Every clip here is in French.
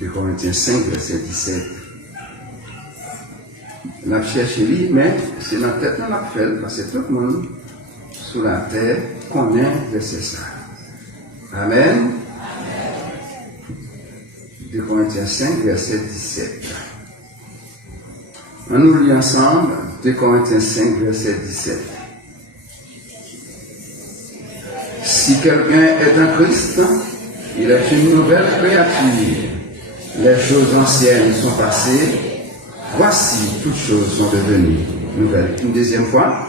2 Corinthiens 5, verset 17. On a cherché lui, mais c'est dans la tête qu'on a fait, parce que tout le monde sur la terre connaît verset ça. Amen. 2 Corinthiens 5, verset 17. On nous lit ensemble 2 Corinthiens 5, verset 17. Si quelqu'un est un Christ, il est une nouvelle créature. Les choses anciennes sont passées. Voici, toutes choses sont devenues nouvelles. Une deuxième fois.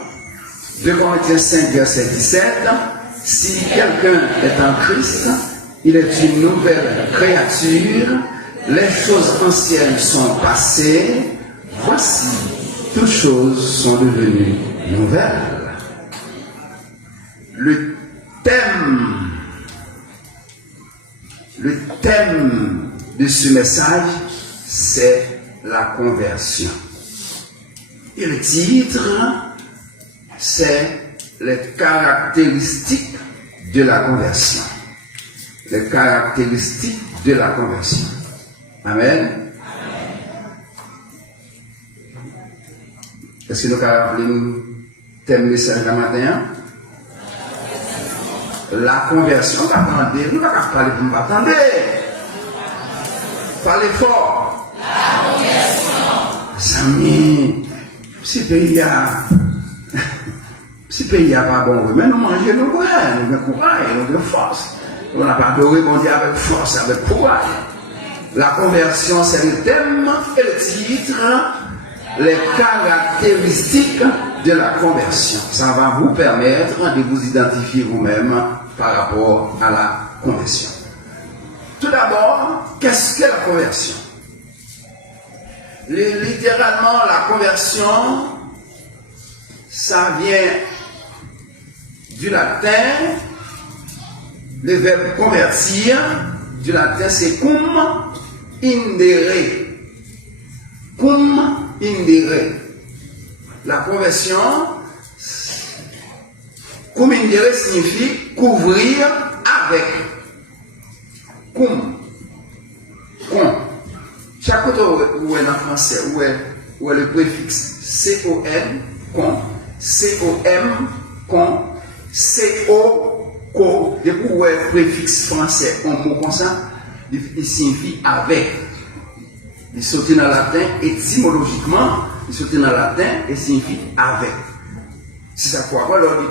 2 Corinthiens 5, verset 17. Si quelqu'un est en Christ, il est une nouvelle créature. Les choses anciennes sont passées. Voici, toutes choses sont devenues nouvelles. Le thème de ce message, c'est la conversion. Et le titre, c'est les caractéristiques de la conversion. Les caractéristiques de la conversion. Amen. Est-ce que nous avons rappelé le thème message de matin? La conversion, nous ne pouvons pas parler pour nous attendre. Parlez fort. La conversion. Amis, si pays a pas bon, mais nous mangeons, nous avons courage, nous avons force. On n'a pas adoré mon Dieu avec force, avec courage. La conversion, c'est le thème et le titre, les caractéristiques de la conversion. Ça va vous permettre de vous identifier vous-même par rapport à la conversion. Tout d'abord, qu'est-ce que la conversion? Littéralement, la conversion, ça vient du latin, le verbe convertir, du latin c'est cum indere. Cum indere. La conversion, cum indere signifie couvrir avec. Cum. Chaque côté où est en français, où est le préfixe C-O-N, con, C-O-M, con, C-O, co, et où est le préfixe français, un mot comme ça, il signifie avec. Il sortit dans le latin, étymologiquement, il sortit dans le latin et signifie avec. C'est ça quoi? Alors, on dit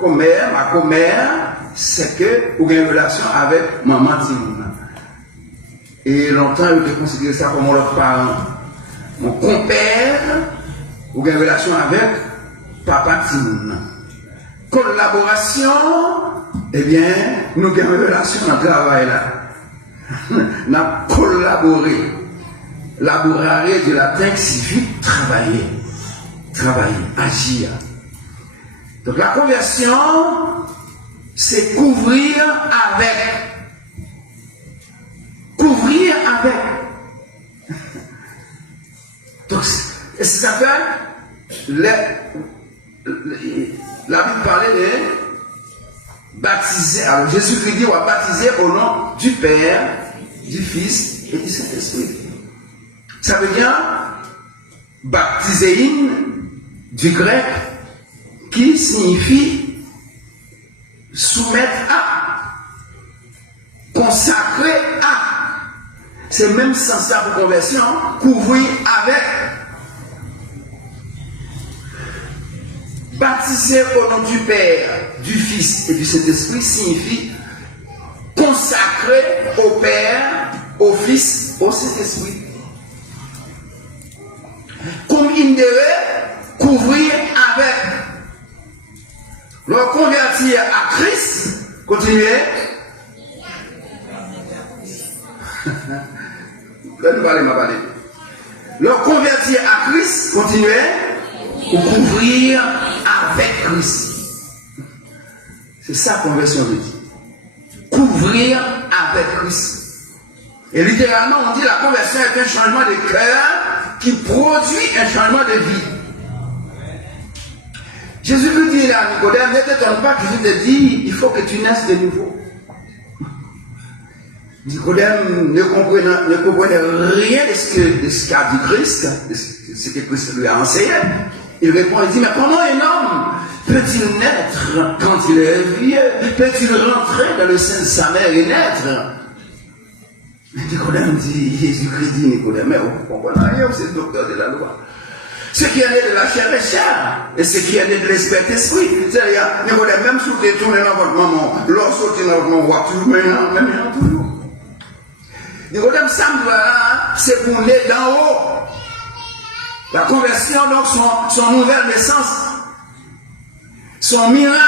ma commère, c'est que vous avez une relation avec maman Timouna. Et longtemps, je considéré ça comme leur parent. Mon compère, vous avez une relation avec papa Timouna. Collaboration, eh bien, nous avons une relation dans le travail là. Nous avons collaboré. Laborare du latin signifie travailler. Travailler, agir. Donc la conversion, c'est couvrir avec. Couvrir avec. Donc, c'est ça fait la Bible parlait de baptiser. Alors Jésus-Christ dit on va baptiser au nom du Père, du Fils et du Saint-Esprit. Ça veut dire baptiséin du grec qui signifie soumettre à, consacrer à. C'est même sans ça pour conversion, couvrir avec. Baptiser au nom du Père, du Fils et du Saint-Esprit signifie consacrer au Père, au Fils, au Saint-Esprit. Comme indere, couvrir avec. Le convertir à Christ, continuez. Là, nous parlons, Le convertir à Christ, continuez. Ou couvrir avec Christ. C'est ça la conversion veut dire. Couvrir avec Christ. Et littéralement, on dit la conversion est un changement de cœur qui produit un changement de vie. Jésus lui dit à Nicodème, ne t'étonne pas que je te dis, il faut que tu naisses de nouveau. Nicodème ne comprenait rien de ce qu'a dit Christ, de ce que Christ lui a enseigné. Il répond, il dit, mais comment un homme peut-il naître quand il est vieux? Peut-il rentrer dans le sein de sa mère et naître? Nicodème dit, Jésus-Christ dit, Nicodème, mais vous comprenez rien, c'est le docteur de la loi. Ce qui est né de la chair est chair, et ce qui est né de l'esprit. C'est-à-dire, Nicodème, même si vous détournez dans votre maman, lorsque vous dans votre maman, vous avez toujours même toujours. Nicodème, ça c'est pour naître d'en haut. La conversion, donc, son nouvelle naissance, son miracle,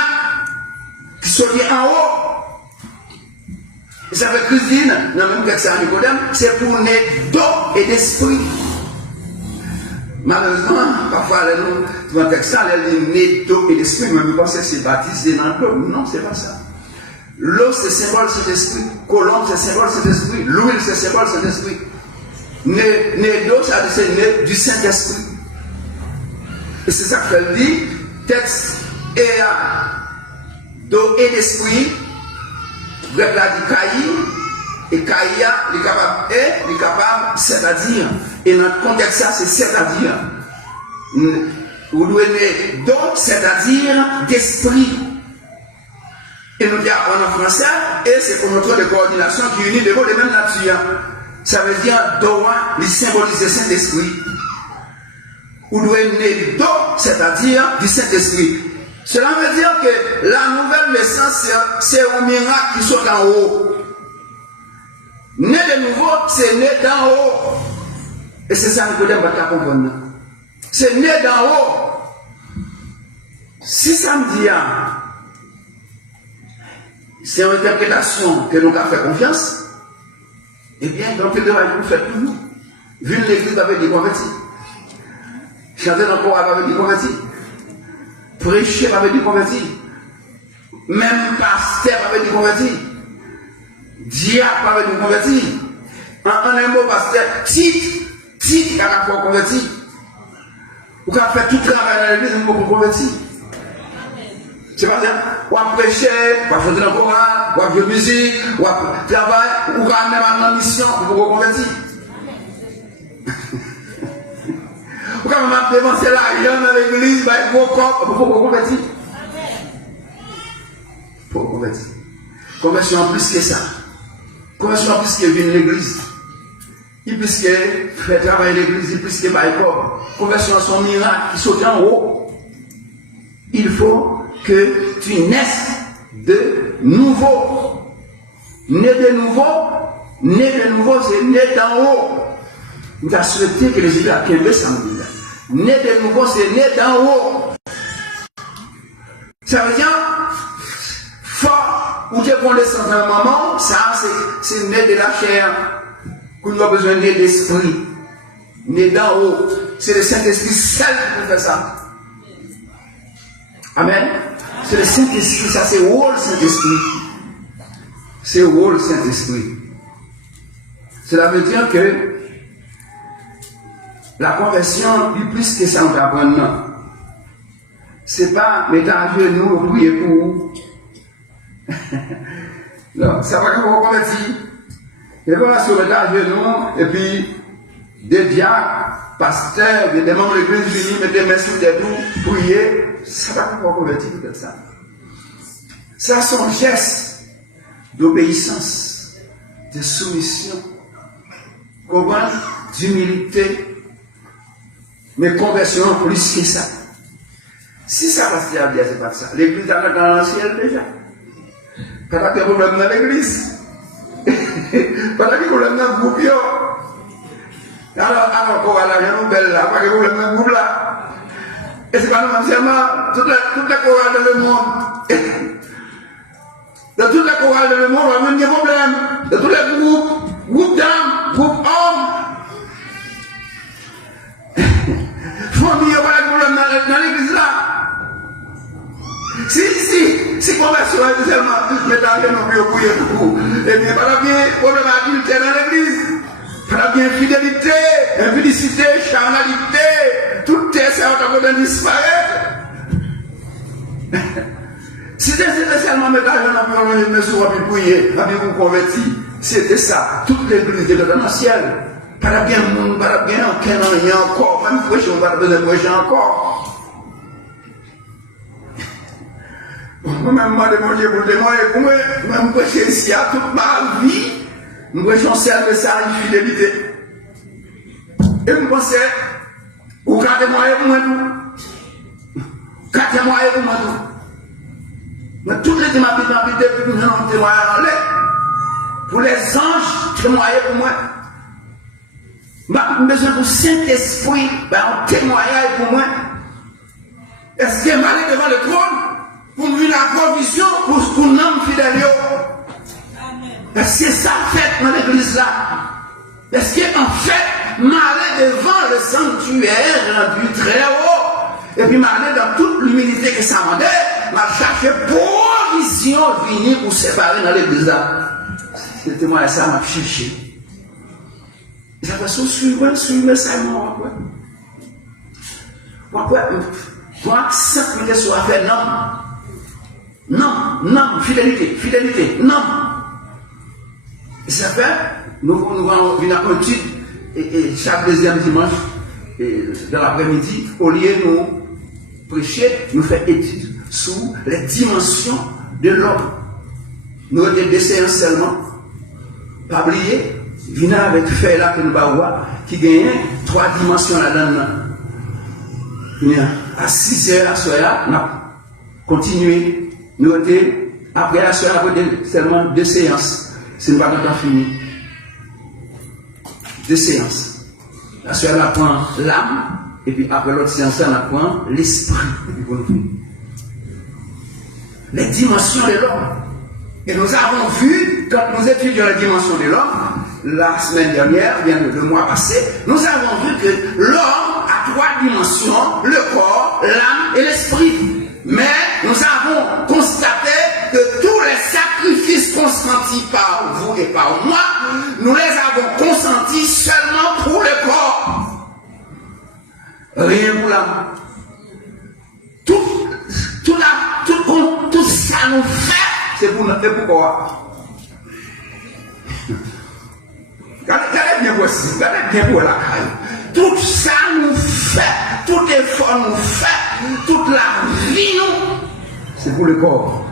qui sortit en haut. Et ça fait Christine, dans le même texte à Nicodème, c'est pour naître d'eau et d'esprit. Malheureusement, parfois, dans le texte, elle dit naître d'eau et d'esprit, mais je pense que c'est baptisé dans l'eau. Non, c'est pas ça. L'eau, c'est symbole de cet esprit. Colombe, c'est symbole de cet esprit. L'huile, c'est symbole de cet esprit. Né d'eau, ça c'est né du Saint-Esprit. Et c'est ça que je dis. Texte et d'eau et d'esprit. Grec là dit Caï. Et Caïa, il est capable, c'est-à-dire. Et notre contexte, ça, c'est c'est-à-dire. Vous devez naître d'eau, c'est-à-dire d'esprit. Et nous disons en français, et c'est pour notre de coordination qui unit les mots de même nature. Ça veut dire Doa, il symbolise le Saint-Esprit. Ou doit naître d'eau, c'est-à-dire du Saint-Esprit. Cela veut dire que la nouvelle naissance, c'est un miracle qui saute en haut. Né de nouveau, c'est né d'en haut. Et c'est ça que nous devons comprendre. C'est né d'en haut. Si ça me dit, c'est une interprétation que nous avons fait confiance. Eh bien, dans le travail que vous faites toujours, vu l'église avec des convertis, chanter dans le corps avec des convertis, prêcher avec des convertis, même pasteur avec des convertis, diacre avec des convertis, en un mot pasteur, titre à la fois converti. Vous avez fait tout le travail dans l'église pour convertir. C'est pas ça? Ou à prêcher, ou à chanter dans le choral, ou à jouer musique, ou à travailler, ou à même en mission pour vous convertir. Ou quand même dépenser l'argent dans l'église, pour vous convertir. Pour vous convertir. Conversion en plus que ça. Conversion en plus que vient l'église. Il plus que faire travailler l'église, il plus que baïkor. Conversion en son miracle qui saute en haut. Il faut que tu naisses de nouveau. Né de nouveau, c'est né d'en haut. Nous avons souhaité que les États aient ça. Né de nouveau, c'est né d'en haut. Ça veut dire, fort, ou tu prends le sens d'un moment, ça, c'est né de la chair. Qu'on a besoin né d'esprit. Né d'en haut. C'est le Saint-Esprit seul qui peut faire ça. Amen. C'est le Saint-Esprit, ça c'est où le Saint-Esprit? C'est où le Saint-Esprit? Cela veut dire que la conversion, plus que ça, on va apprendre. C'est pas mettre à genoux, prier pour. Non, ça va comme on convertit. Et voilà, sur mettre à genoux, et puis des diacres, pasteurs, des membres de l'église unis, mettre des mains sur des dos, prier. Ça va pouvoir convertir peut-être ça. Ça, c'est un geste d'obéissance, de soumission, comment d'humilité, mais conversion plus que ça. Si ça va se faire bien, c'est pas ça. L'église est dans le ciel déjà. Pas de problème dans l'église. Pas de problème dans le groupe. Alors, on va la belle là, pas de problème dans le groupe là. Et c'est pas nous seulement, toutes les chorales dans le monde. Dans toutes les chorales dans le monde, on a même des problèmes. Dans tous les groupes d'hommes, groupes hommes. Famille, on va pas de problème dans l'église là. Si conversion est seulement, mais dans les noms, pour beaucoup. Et bien, pas bien problème adultère dans l'église. Pas bien fidélité, impudicité, charnalité. Tout est ça, on va disparaître. C'était seulement mettre l'argent dans le maison pour prier, pour vous convertir. C'était ça. Toute l'église était dans le ciel. Pas bien monde, pas bien aucun encore. Même prêcher, on va besoin de prêcher encore. Moi-même, moi, de manger pour le moi, même prêcher ici à toute ma vie, nous prêchons seul message de fidélité. Et je pensais, ou gardez-moi et moi tout. Gardez-moi et moi tout. Mais toutes les thématiques pour nous en témoigner en l'air. Pour les anges, témoigner pour moi. J'ai besoin du Saint-Esprit, en témoignage pour moi. Est-ce qu'il est allé devant le trône pour nous la provision pour nous homme fidèle? Est-ce que c'est ça fait dans l'église là? Est-ce qu'en fait, m'aller devant le sanctuaire rendu très haut, et puis m'aller dans toute l'humilité que ça m'a dit, m'a cherché provision venir pour séparer dans l'église là. C'était moi ça m'a cherché. Et ça va suivre ça moi après. Moi, simplement sur affaire non, fidélité, non. Et ça fait, nous avons une étude, et chaque deuxième dimanche, dans l'après-midi, au lieu de nous prêcher, nous faisons étude sur les dimensions de l'homme. Nous avons des séances seulement, pas oublier, venez avec fait là que nous allons voir, qui gagne 3 dimensions là-dedans. À 6 heures, à soir, nous avons continué. Nous avons après la soirée, seulement 2 séances. C'est une pas temps fini. 2 séances. La soirée, on apprend l'âme, et puis après l'autre séance, on apprend l'esprit. Les dimensions de l'homme. Et nous avons vu, quand nous étudions les dimensions de l'homme, la semaine dernière, bien le mois passé, nous avons vu que l'homme a 3 dimensions, le corps, l'âme et l'esprit. Mais nous avons constaté que tous les sacrifices consentis par vous et par moi, nous les avons consentis seulement pour le corps. Rien pour l'âme. Tout ça nous fait, c'est pour notre pourquoi. Regardez bien voici, regardez bien pour la caille. Tout ça nous fait, tout effort nous fait, toute la vie nous, c'est pour le corps.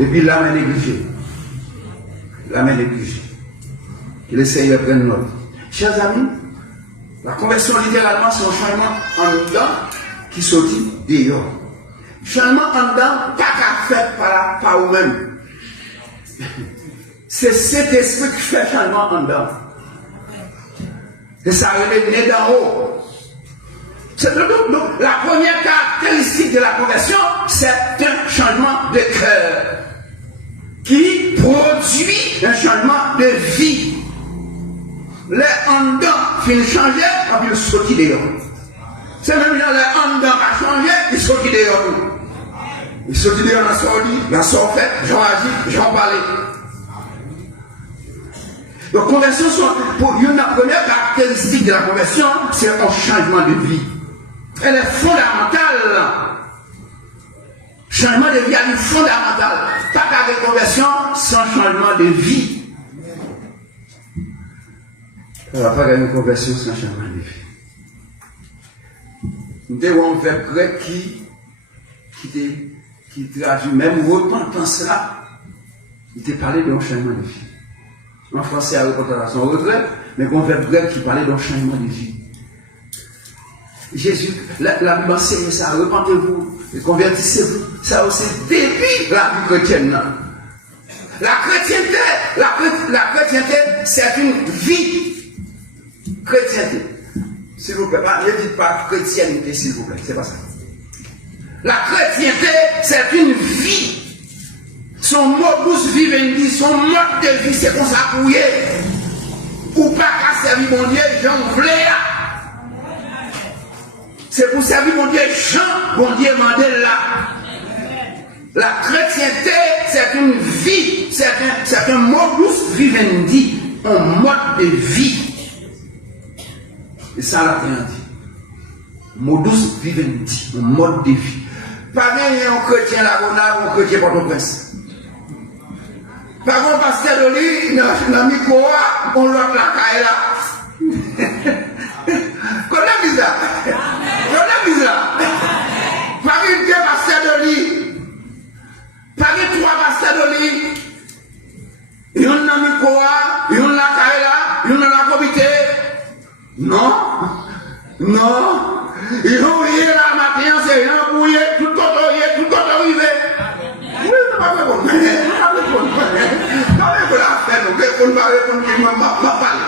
Et puis l'âme est négligée. L'âme est négligée. Que le Seigneur prenne note. Chers amis, la conversion littéralement c'est un changement en dedans qui sortit dehors. Changement en dedans, pas qu'à faire par vous-même. C'est cet esprit qui fait changement en dedans. Et ça revient d'en haut. Donc, la première caractéristique de la conversion, c'est un changement de cœur qui produit un changement de vie. Les en dedans finissent de changer, et puis ils sortent dehors. C'est même les en dedans qui changé, ils sortent dehors. Ils sortent dehors dans la sortie, dans la sortie, j'en agis, j'en parlais. Donc, conversion, pour une première caractéristique de la conversion, c'est un changement de vie. Elle est fondamentale. Changement de vie, elle est fondamentale. Pas de conversion sans changement de vie. On ne va pas gagner une conversion sans changement de vie. Nous avons un verbe grec qui traduit même repentance là. Il te parlait d'un changement de vie. En français, à repentance, son retrait, mais un verbe grec qui parlait d'un changement de vie. Jésus, la Bible enseigne ça, repentez-vous, convertissez-vous. Ça aussi, depuis la vie chrétienne. La chrétienté, c'est une vie. Chrétienté. S'il vous plaît, ne dites pas chrétienté, s'il vous plaît, c'est pas ça. La chrétienté, c'est une vie. Son modus vivendi, son mode de vie, c'est comme ça pour y est. Ou pas qu'à servir mon Dieu, j'en voulais. C'est pour servir mon Dieu, bon Dieu mandé là. La chrétienté, c'est une vie, c'est un modus vivendi, un mode de vie. Et ça l'a bien dit. Modus vivendi, un mode de vie. Pas un chrétien là, un chrétien Port-au-Prince. Par contre, pasteur de lui, dans le micro, on l'a la caille là. Connais bizarre. Connais bizarre. Par une deux pasteurs de lui. Par une trois pasteurs de lui. Il y a un micro, il y a la caille là, il y a la comité. Non. Non. Ils ont eu la matin, c'est rien pour y tout le temps arrivé. Oui, je ne vais pas répondre. Je ne vais pas répondre. Je ne vais pas répondre qui m'a parlé.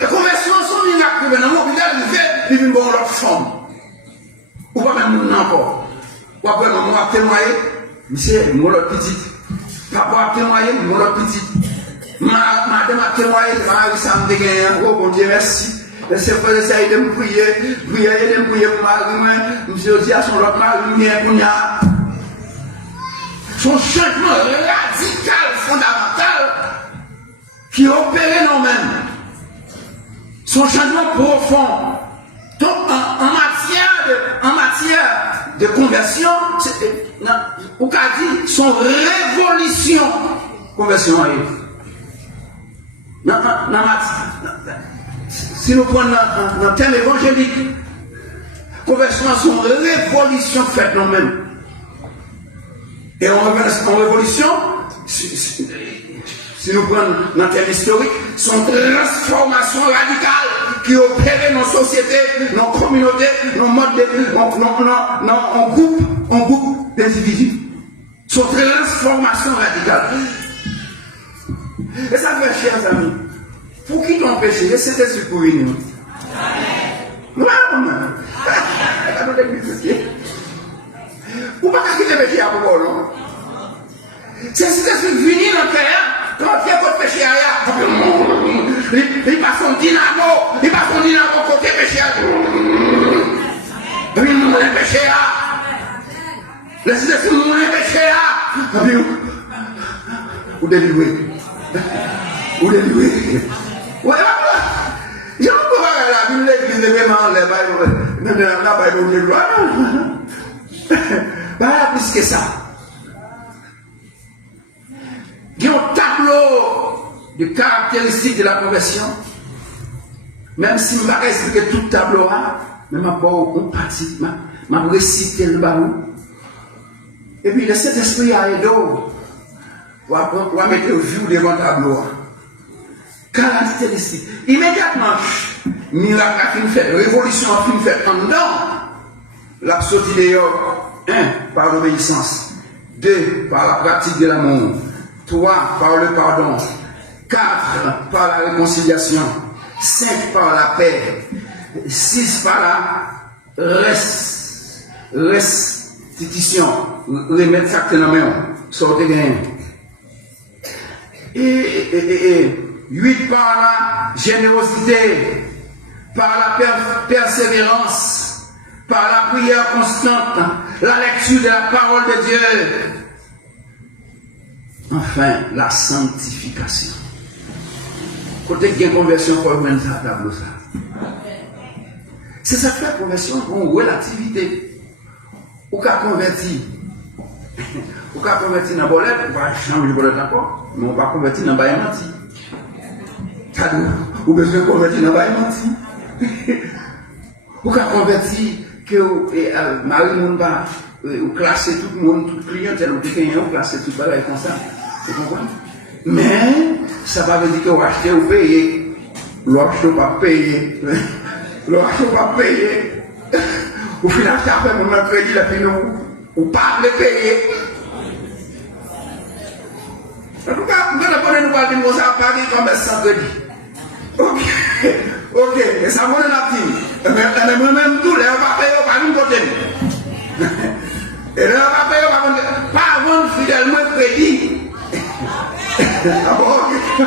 Les conversions sont inactives. Dans l'hôpital, ils vivent dans leur forme. Ou pas même encore. Ou après, maman a témoigné. Monsieur, mon autre petit. Papa a témoigné, mon autre petit. Madame a témoigné. Ça me dit, oh bon Dieu, merci. C'est pour essayer de me prier pour Marie, monsieur dit à son autre mari, son changement radical, fondamental, qui opère dans nous-mêmes. Son changement profond. Donc, en matière de conversion, ou qu'a dit, son révolution, conversion arrive. Si nous prenons dans le thème évangélique, conversion c'est une révolution faite nous-mêmes. Et en révolution, si nous prenons dans le thème historique, c'est une transformation radicale qui opère dans nos sociétés, dans nos communautés, dans nos groupe d'individus. C'est une transformation radicale. Et ça fait, chers amis, pour qui t'ont péché, c'était ce pour nous. Non, non. Ou pas quitter le péché à vous, non? C'est ce venir dans le terre, quand il y a votre péché à il passe son dynamo, côté péché à le péché à laissez le péché à ou délivrer. Ou délivrer. Ouais, je ne peux pas la Bible, l'église, les Bible, la Bible, les lois. Pas plus que ça. Il y a un tableau de caractéristiques de la conversion. Même si je ne vais pas expliquer tout le tableau, mais je vais en partie, je vais réciter le barou. Et puis le Saint-Esprit a aidé. On va mettre le vue devant le tableau. Caractéristiques. Immédiatement, miracle a fini fait, révolution a fini fait en dedans. La sortie dehors, 1 par l'obéissance, 2 par la pratique de l'amour, 3 par le pardon, 4 par la réconciliation, 5 par la paix, 6 par la restitution, remettre ça dans la main, sortez gain. Et 8 par la générosité, par la persévérance, par la prière constante, la lecture de la parole de Dieu. Enfin, la sanctification. Côté qui y a une conversion, il faut mettre ça à tableau. C'est ça que la conversion, en relativité. Ou qu'à convertir. Ou qu'à convertir dans la bolette, on va changer de bolette encore, mais on va convertir dans le bail menti. Ou besoin de convertir dans le bail menti. Ou qu'à convertir que Marie-Monde va classer tout le monde, tout le clientèle, ou classer tout le monde comme ça. Vous comprenez? Mais ça va dire que vous achetez ou payez. L'autre ne pas payer. L'autre ne pas payer. Au final, ça fait mon crédit, la fin, ou pas le payer. En tout cas, nous allons parler de ça à Paris comme ça crédit. Ok, et ça va la team. Mais moi-même, tout, les va payer par une côté. Et les va payer par vendre fidèlement crédit. Ah bon, ok. Ah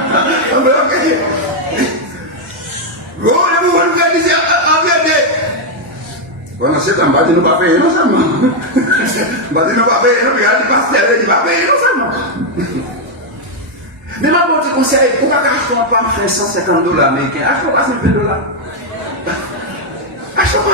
bon, ok. Bon, les mouvements de crédit, en vérité. Bon, c'est un bâtiment, nous ne pas payer, non seulement. Bâtiment, pas payer, non, regarde, le pasteur, il ne va payer, non seulement. Mais ma bonne conseil, pourquoi acheter un pain fait $150 américains? Achetez pas $120. Achetez pas $120.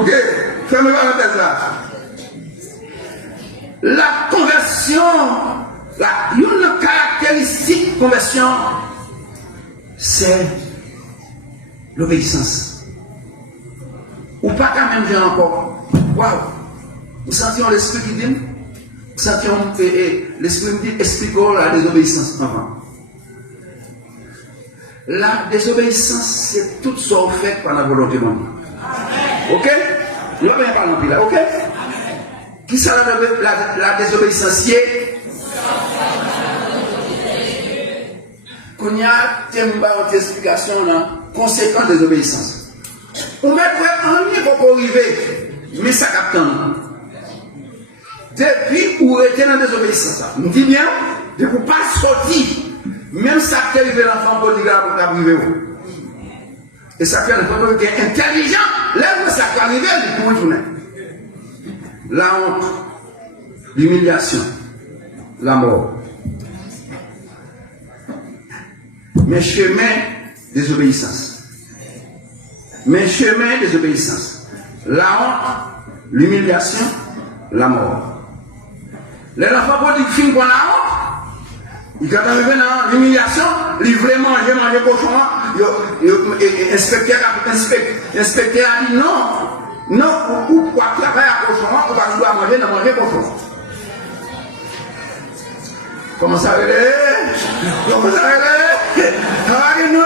Ok, fermez parenthèse là. La conversion, une caractéristique de conversion, c'est l'obéissance. Ou pas quand même dire encore, waouh, nous sentions l'esprit qui dit, nous sentions l'esprit qui dit, expliquons la désobéissance avant. La désobéissance, c'est tout ce qu'on fait par la volonté de Dieu. Ok? Nous ne pas parler là, ok? Qui ça la désobéissance? Qu'on y a une explication là, conséquence de désobéissance. On met un livre pour arriver, mais ça capte. Depuis où était dans la désobéissance, on dit bien, de ne pas sortir, même ça qui arrive l'enfant pour dire pour arriver. Et ça fait l'enfant qui est intelligent, lève ça qui arrive, il peut retourner. La honte, l'humiliation, la mort. Mes chemins désobéissance. Mes chemins désobéissance. La honte, l'humiliation, la mort. Les enfants pour dire film pour la honte, ils quand arrivent dans l'humiliation, ils veulent manger cochon, inspecteur a dit non, ou quoi travailler à cochon, ou pas doit manger cochon. Comment ça va aller? Comment ça va aller? Ça va dire non.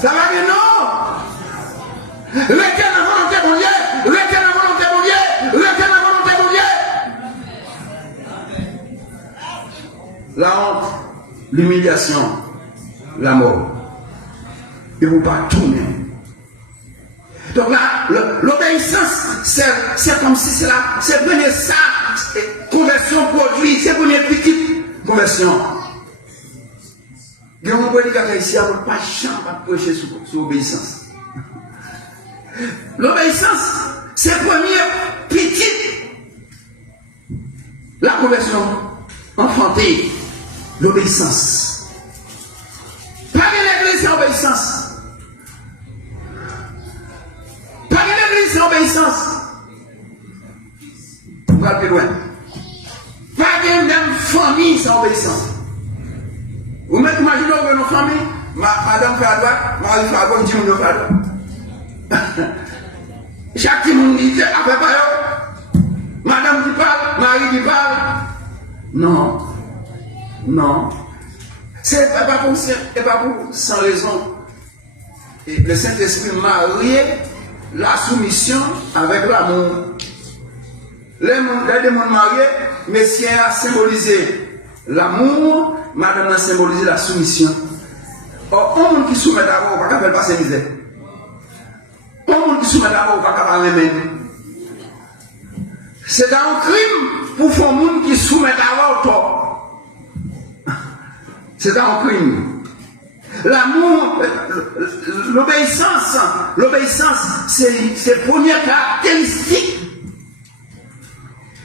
Ça va dire non. Restez la volonté de Dieu. Restez la volonté de Dieu. Restez la volonté de Dieu. La honte, l'humiliation, la mort. Et vous pas tourner. Donc là, l'obéissance, c'est comme si c'est là, c'est venir ça, conversion produit, c'est venir petite conversion. Il y a un peu de gens ici, on ne peut pas prêcher sur l'obéissance. L'obéissance, c'est première petite. La conversion enfantée, l'obéissance. Pas de l'église sans obéissance. Pas de l'église sans obéissance. On va plus loin. Pas de même famille sans obéissance. Vous imaginez que nos familles, madame fait à droite, Marie fait à gauche, Jim fait à droite. Chaque monde dit, après pas madame dit parle, Marie dit parle. Non. C'est pas pour sans raison. Et le Saint-Esprit marie la soumission avec l'amour. Les deux mondes mariés, Messieurs a symbolisé l'amour, madame a symbolisé la soumission. Or, un monde qui soumet d'abord, on ne peut pas se misère. Un monde qui soumet d'abord, on ne peut pas remettre. C'est un crime pour faire un monde qui soumet d'abord au tort. C'est un crime. L'amour, l'obéissance, c'est la première caractéristique.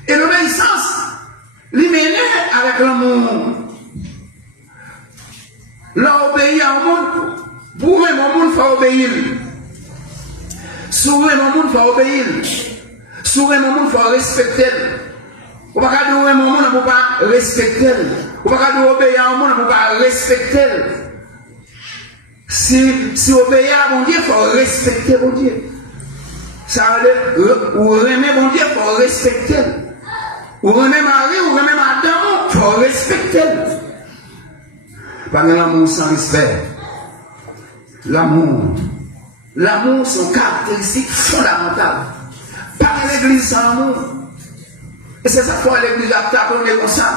Et l'obéissance, l'immédiat avec l'amour. L'obéir au monde, pour même au monde, il faut obéir. Sur même au monde, il faut obéir. Sur même au monde, il faut respecter. On ne peut pas dire au monde, on ne peut pas respecter. On ne peut pas dire obéir au monde, on ne peut pas respecter. Si obéir à mon Dieu, il faut respecter mon Dieu. Ça veut dire, ou remet mon Dieu, il faut respecter. Ou remet Marie, ou remet Adam, il faut respecter. Pas de l'amour sans respect. L'amour, c'est une caractéristique fondamentale. Pas de l'église sans amour. Et c'est ça que l'église a tapé comme ça.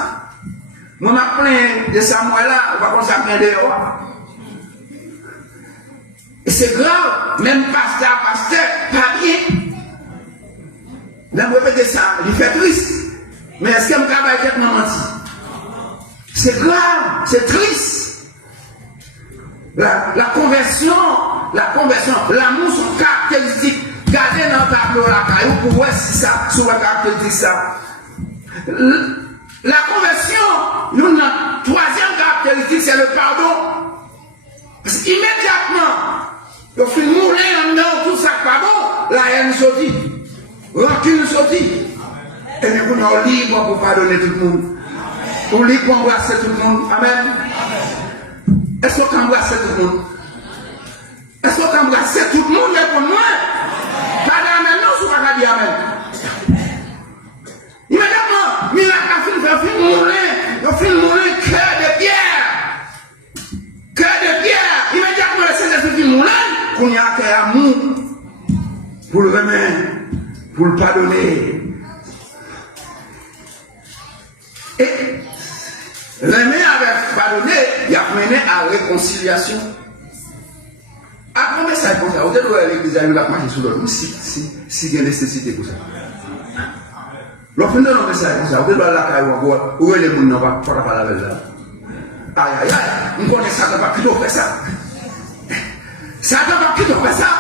Moi, je me plains de Samuel-là, on va comme ça bien dehors. Et c'est grave, même pasteur, pas bien. Même répéter ça, il fait triste. Mais est-ce que je travaille avec maman? C'est grave, c'est triste. La conversion, l'amour sont caractéristiques. Gardez dans le tableau la caillou pour voir si ça, sur la caractéristique ça. La conversion, une troisième caractéristique, c'est le pardon. Parce qu'immédiatement, il faut mourir en dedans, tout ça pas bon. la haine sortit, rancune sortit. Et nous sommes libres pour pardonner tout le monde. Pour libre pour embrasser tout le monde. Amen. Est-ce qu'on peut embrasser tout le monde? Est-ce qu'on peut embrasser tout le monde pour nous? Pas d'amen, non, ce n'est pas dire amen. Immédiatement, miracle a fait mourir cœur de pierre. Cœur de pierre. Immédiatement, le Seigneur fait mourir. Qu'on y a cœur amour. Pour le remettre, pour le pardonner. Et l'aimer avec pardonner, il a mené à réconciliation. Après, ça est comme ça. Vous êtes à l'église, il a marché sur l'autre. Si il y a nécessité pour ça. Lorsque nous avons ça comme ça, vous êtes à la caille où les gens n'ont pas parlé avec ça. Aïe, aïe, aïe. On connaît ça, on ne va pas plutôt faire ça. Ça ne va pas plutôt faire ça.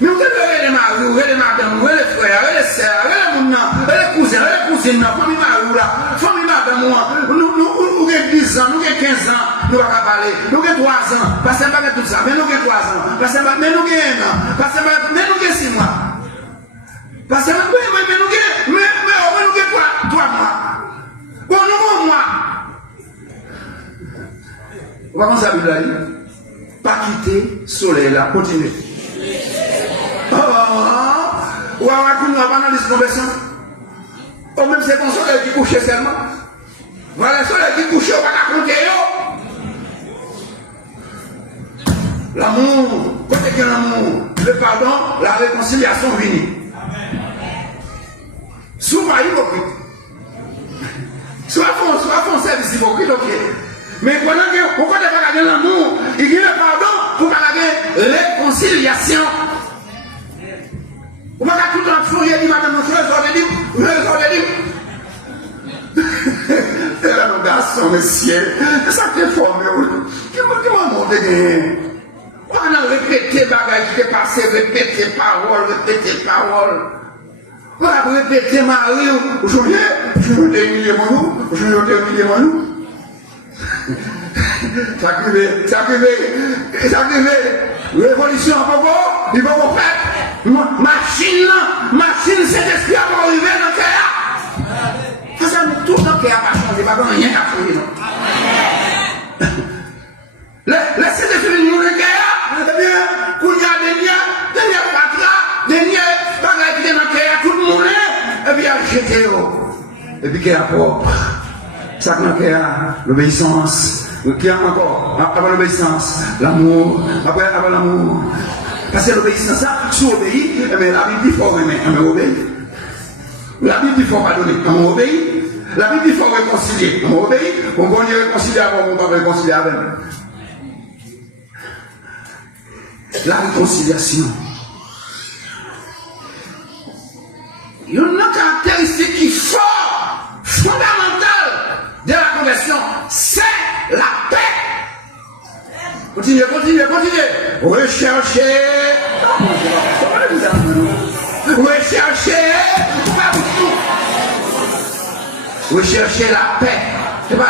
Mais vous avez les maris, vous avez les madames, vous avez les frères, vous avez les sœurs, vous avez les mounans, vous avez les cousins, vous avez les cousines, famille marie, famille madame, nous avons 10 ans, nous avons 15 ans, nous avons parler, nous avons 3 ans, parce que nous avons tout ça, mais nous avons 3 ans, parce que nous avons 1 an, parce que nous avons 6 mois, parce que nous avons 3 mois, bon, nous avons un mois. Vous voyez ça, Bible dit, pas quitter le soleil là, continuez. Ou alors qu'on n'a pas dans les conversions. Ou même c'est ton soleil qui couche seulement. Voilà, le soleil qui couche, on va la compter. L'amour, côté que l'amour, le pardon, la réconciliation vient. Souvent hypocrite. Soit font service hypocrite, ok. Mais pendant que, pourquoi tu n'as pas gagné l'amour, il y a le pardon pour gagner réconciliation. Vous ne pouvez pas tout le temps sourire et dire, madame, nous sommes et là, nos garçons, messieurs, c'est ça qui est formé. Qui m'a montré? On a répété bagages qui est passé, répété paroles. On a répété Marie, aujourd'hui, je vais t'humilier mon nous. Ça arrive, révolution à propos, il va vous faire. Machine, cet esprit va arriver dans le cœur. Ça met tout dans le cœur, pas changer, pas rien à changer, non. Laissez les filles dans le cœur, eh bien, pour y avoir des patras, des bagages qui sont dans le cœur, tout le monde, et bien, jetez-le. Et puis, qu'il y a propre, ça dans le cœur, l'obéissance. Qui a encore, avant l'obéissance, l'amour, après l'amour. Parce que l'obéissance, ça, si on obéit, mais la Bible dit qu'il faut aimer, on obéit. La Bible dit qu'il faut pardonner, on obéit. La Bible dit qu'il faut réconcilier, on obéit. On va réconcilier avant, on va réconcilier avec. La réconciliation. Il y a une caractéristique qui est forte, fondamentale de la conversion, c'est la paix. Continuez. Recherchez. Recherchez la paix. C'est pas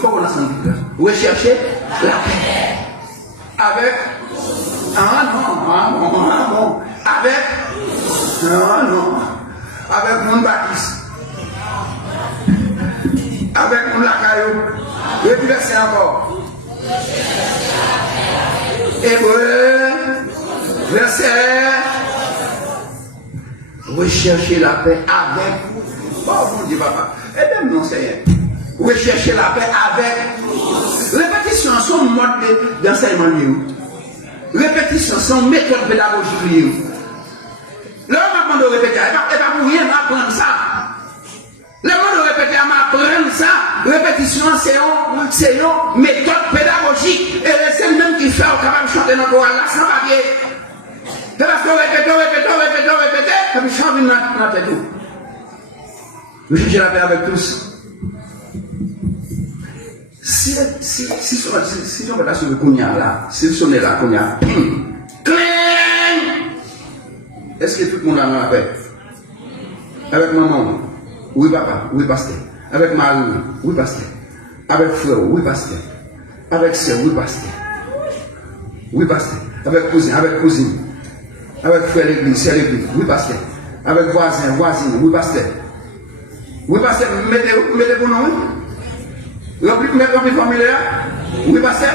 comment on a senti. Recherchez la paix. Avec. Non. Avec mon baptiste. Avec mon lacaillou. Et puis verset encore. Hébreu, verset. Recherchez la paix avec. Oh mon Dieu, papa. Et même non, Seigneur. Recherchez la paix avec. Répétition, son mode d'enseignement. Répétition, son méthode pédagogique. Là, on va de répéter. Et pas pour rien apprendre ça. Le mot de répéter à m'apprendre ça, répétition, c'est une méthode pédagogique. Et c'est le même qui fait capable de chanter dans le chorale là, sans papier. C'est parce que répétez, et puis chanter dans la tête. J'ai la paix avec tous. Si on va sur le Kounia là, si on est là, Kounia, est-ce que tout le monde a la paix? Avec maman? Oui, papa, oui, pasteur. Avec Marie, oui, pasteur. Avec frère, oui, pasteur. Avec soeur, oui, pasteur. Oui, pasteur. Avec cousin, avec cousine. Avec frère l'église, c'est l'église. Oui, pasteur. Avec voisin, voisine. Oui, pasteur. Oui, pasteur. Mettez pour nous. Remplis famille là. Oui, pasteur.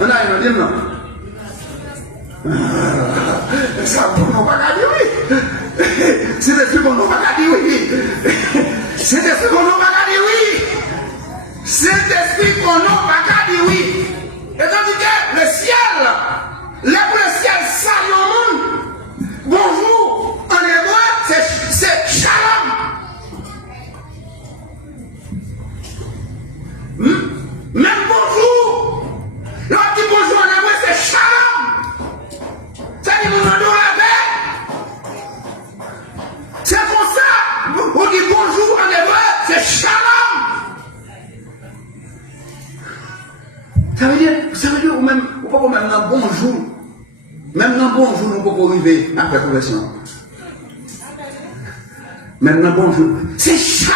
Non, non, dis non. Ça, on n'a pas qu'à dire oui. C'est des trucs qu'on n'a pas qu'à dire oui. C'est des trucs qu'on n'a pas qu'à dire oui. C'est des trucs qu'on n'a pas qu'à dire oui. Et tandis que le ciel, là pour le ciel salue au monde. Bonjour, en hébreu, c'est shalom. Même bonjour. L'autre dit bonjour en hébreu, c'est shalom. Ça dit nous rendons la paix. C'est comme ça. On dit bonjour en hébreu, c'est shalom. Ça veut dire, ou même, ou pas même un bonjour. Même dans bonjour, nous pouvons arriver après la conversion. Même dans bonjour, c'est shalom.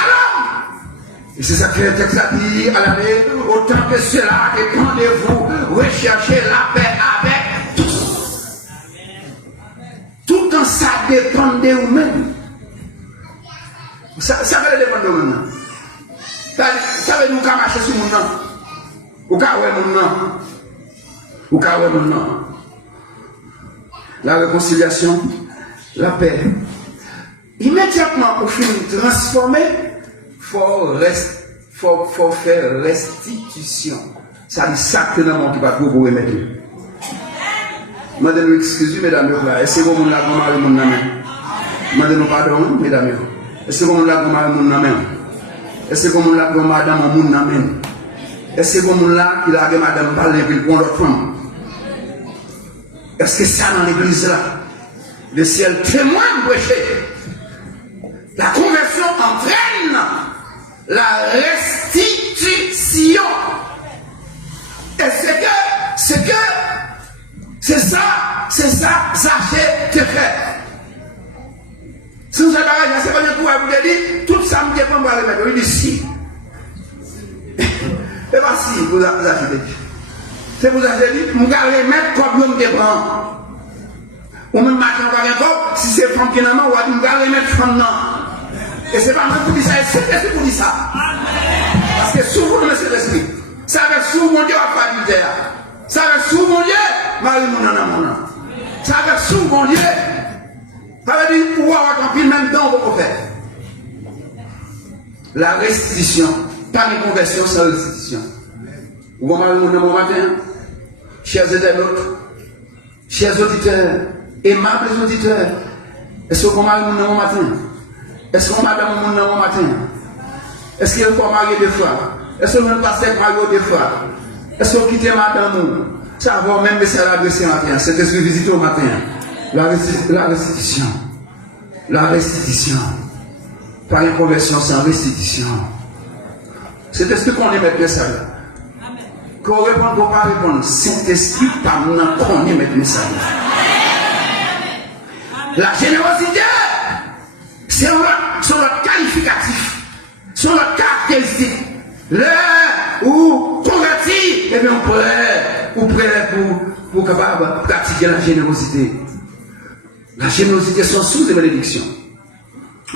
Et c'est ça que le texte a dit à l'année, autant que cela dépendez-vous, recherchez la paix avec tous. Tout en ça dépend de vous-même. Ça veut dépendre de vous-même. Ça veut nous marcher sur mon nom. Ou qu'à ouais mon nom. Ou qu'à ouais mon nom. La réconciliation, la paix. Immédiatement, pour finir transformer, faut faire restitution. Ça dit ça que dans mon qui va vous remettre. Madame, excusez mesdames, est-ce que vous l'avez marié mon nom? Madame, pardon, mesdames. Est-ce que vous l'avez marié mon nom? Est-ce que vous l'avez madame mon nom? Est-ce que vous l'avez madame parler pour l'autre femme? Est-ce que ça dans l'église là, le ciel témoigne prêcher? La conversion entraîne la restitution. Et c'est ça, Zaché te fait. Si vous avez un c'est pas bien pour vous dire, tout ça me dépend de le mettre. Il dit si. Et pas si, vous avez dit. C'est pour ça que je dis, vous allez mettre comme vous me dépend. Ou même matin, si c'est femme qui n'a pas, vous allez mettre femme. Et c'est pas moi qui dis ça, c'est l'esprit qui dit ça. Parce que souvent, c'est l'esprit. Ça va souvent Dieu à faire du terre. Ça va souvent Dieu, Marie mon nom. Ça va souvent Dieu. Ça veut dire, pour avoir un pile même temps, vous faire. La restitution, pas une conversion sans restitution. Vous voyez mon nom matin, chers internautes, chers auditeurs, aimables auditeurs, est-ce que vous voyez mon nom matin? Est-ce qu'on madame mon nom matin? Est-ce qu'il faut marier deux fois? Est-ce qu'on passe marier deux fois? Est-ce qu'on quitte madame? Ça va même laisser l'adresser matin. C'est ce que visiter au matin. La restitution. La restitution. Pas une conversion sans restitution. C'est ce qu'on est mettre ça là. Qu'on répond, qu'on pas répondre. Saint-Esprit, pas maintenant qu'on est mettre ça là. La générosité. C'est notre qualificatif, c'est notre caractéristique. Là où converti, et bien on prêt pour capable pratiquer la générosité. La générosité sont sous des bénédictions.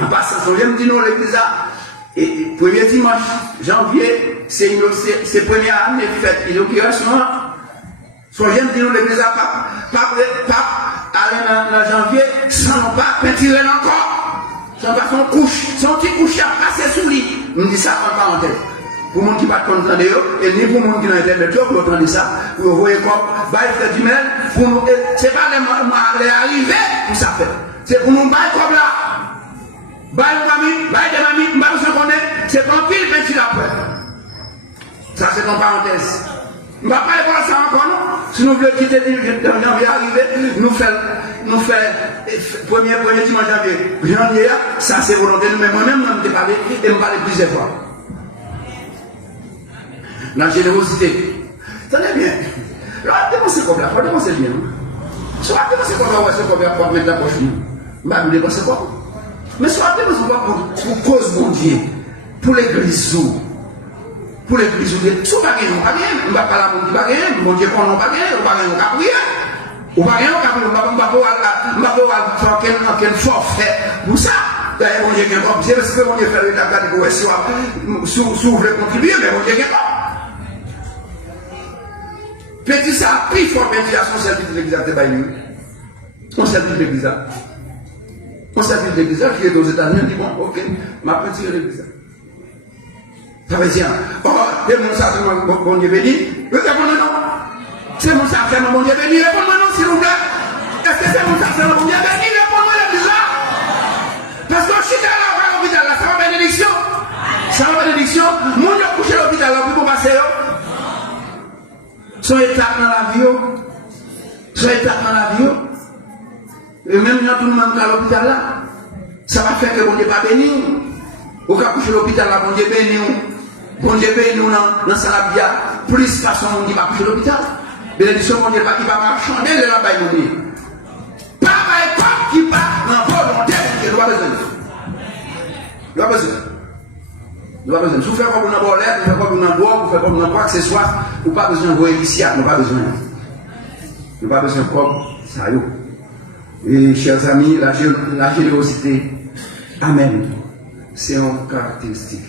En passant, on vient de dire nous l'église et premier dimanche janvier, c'est première année fête d'inauguration. On vient de dire nous l'église pas aller dans janvier sans pas peinturer encore. Sans pas son couche, son petit couche à passer sous lui. On dit ça en parenthèse. Pour les gens qui ne sont pas contents de eux, et ni pour les gens qui sont internet, vous entendez ça, vous voyez comme, faire du mal, ce n'est pas les arrivés pour ça faire. C'est pour nous bailler comme là. Bailler des mamies, c'est pas pile, mais tu l'as fait. Ça, c'est en parenthèse. On ne va pas voir ça encore, non? Si nous voulons quitter janvier arriver, nous faisons premier dimanche janvier, ça c'est volonté, mais moi-même, je me parlé et je me parle plusieurs fois. La générosité. Tenez bien. Là, dépensez comme là, il faut dépenser bien. Soit dépenser comme là, c'est comme là, pour mettre la poche. Je ne vais pas dépenser quoi. Mais soit dépenser quoi pour cause mon Dieu, pour l'église. Pour l'église, si on ne va pas gagner, on ne va pas la monter, mon Dieu, on ne va pas gagner, on va gagner, on va prier. Ou pas rien, on va faire aucun forfait pour ça. D'ailleurs, on y est pas. C'est parce que on y fait la catégorie si vous voulez contribuer, mais on y est pas. Petit ça, plus fort ventilation, c'est le l'église de Bayou. On s'habille de l'église. On s'habille de l'église qui est aux États-Unis, on dit bon, ok, ma petite l'église. Ça veut dire, oh, c'est mon ça, c'est mon Dieu béni. Répondez non. C'est mon ça, c'est mon Dieu béni. Répondez non, s'il vous plaît. Est-ce que c'est mon ça, c'est mon Dieu béni? Répondez l'église là. Parce que je suis là, à l'hôpital là, ça va bénédiction. Ça va bénédiction. Mon Dieu couché à l'hôpital là, pour passer là. Son étape dans la vie, son étape dans la vie, et même quand tout le monde est à l'hôpital là, ça va faire que bon Dieu pas béni. Au cas où coucher à l'hôpital là, bon Dieu béni. Bon Dieu béni dans sa vie, plus façon on dit pas coucher à l'hôpital. Bénédiction, bon Dieu, il va marchander de la baille. Pas un peuple qui part dans la volonté, il doit besoin. Il doit besoin. Il doit besoin. Si vous faites comme une bolette, vous faites comme une bois, vous faites comme une quoi que ce soit, vous n'avez pas besoin de voir ici, vous n'avez pas besoin. Vous n'avez pas besoin comme ça. Et chers amis, la générosité, amen, c'est une caractéristique.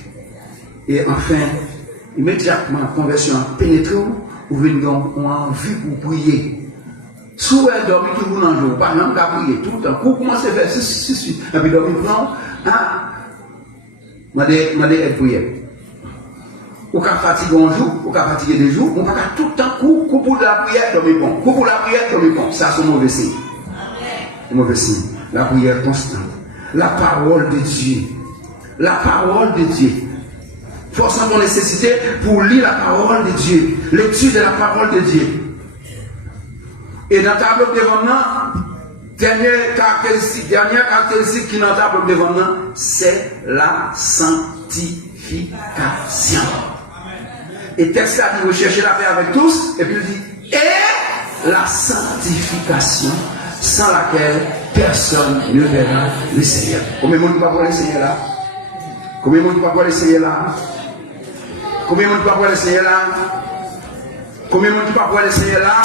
Et enfin, immédiatement, conversion pénétrée, vous venez envie pour prier. Si vous avez dormi tout le monde en jour, pas même qu'à prier tout le temps, vous commencez à faire ceci, et puis dormir non, demandez aide prière. Ou qu'à fatiguer un jour, ou qu'à fatiguer des jours, on va tout le temps coup pour la prière, dormir bon. Coup pour la prière, dormir bon. Ça, c'est mauvais signe. C'est mauvais signe. La prière constante. La parole de Dieu. La parole de Dieu. Forçant ton nécessité pour lire la parole de Dieu. L'étude de la parole de Dieu. Et dans le tableau devant nous, dernière caractéristique qui est dans le tableau devant nous, c'est la sanctification. Et le texte là dit, recherchez la paix avec tous, et puis il dit, et la sanctification, sans laquelle personne ne verra le Seigneur. Combien de monde ne peut pas voir le Seigneur là? Combien de monde ne peut pas voir le Seigneur là? Combien de monde ne peut pas voir le Seigneur là? Combien de monde ne peut pas voir le Seigneur là?